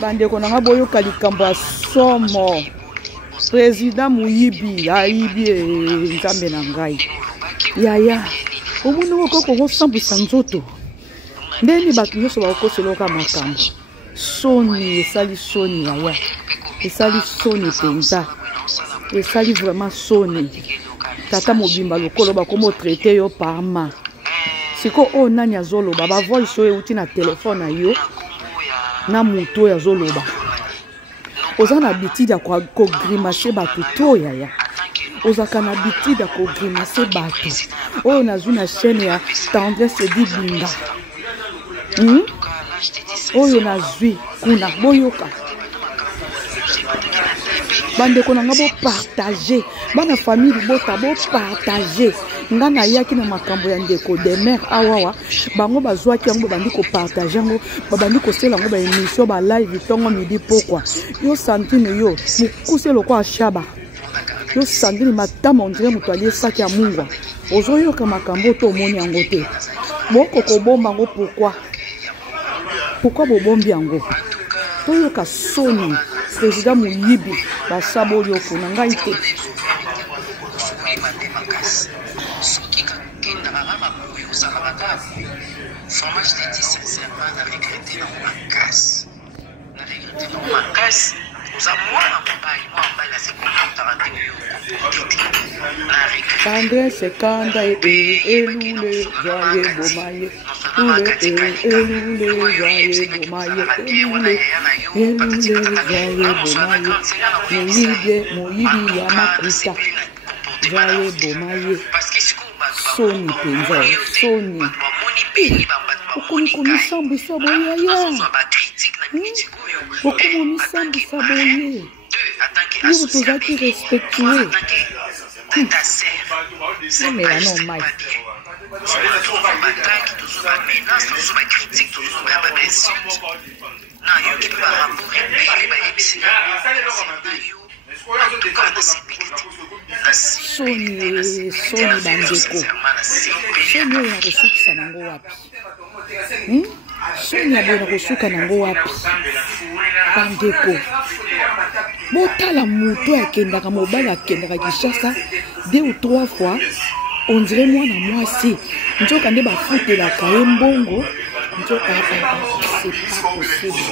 bandeko nanga boyoka likambo ya somo président muyibi ayibi nzambe na ngai yaya omoni okoko kosambwisa nzoto ndeni bato nyonso bakokoseloka makambo soni esali soni yaya esali soni penza esali vraiment soni tata mobimba lokolo bakomo traité yo parma siko o nani azoloba ba voice oyo euti na telefone na yo na moto oyo azoloba oza na habitude ya kogrimace bato to yaya ozaka na habitude ya kogrimace bato oyo nazwi na chaîne ya tendresse dibinga oyo nazwi kuna boyoka bandeko nanga bopartage bana famille bota bopartage nga nayaki na makambo ya ndeko de mer awawa bango bazwaki yango babandi kopartage yango babandi kosala yango baémission balive ntongo midi pokwa yo santine yo mokuse lokwa ashaba yo santine matama ondire moto alie saki ya mungwa ozoyoka makambo to omoni yango te bokokobomba yango pourquoi bobombi yango toyoka soni président muyibi basaboli okuna ngai te Vraiment, je te dis sincèrement, n'a regretté dans ma casse. N'a regretté dans ma casse. Nous avons moi en bas, là, c'est comme on t'a rendu. Tendresse kanda elule joye bomaye elule joye bomaye elule joye bomaye moyibi ya makuta joye bomaye soni penza soni okomisambwisa boye aya okomisambwisa boye yo tozalaki respectue mais là non mai soni bandeko soni oyo nakosukisa nango wapi soni ya boye nakosuka nango wapi bandeko botala moto akendaka mobali akendaka Kinshasa 2 ou 3 fois on dirait mwana mwasi nzoka nde bafutelaka ye mbongo nzoka c'est pas possible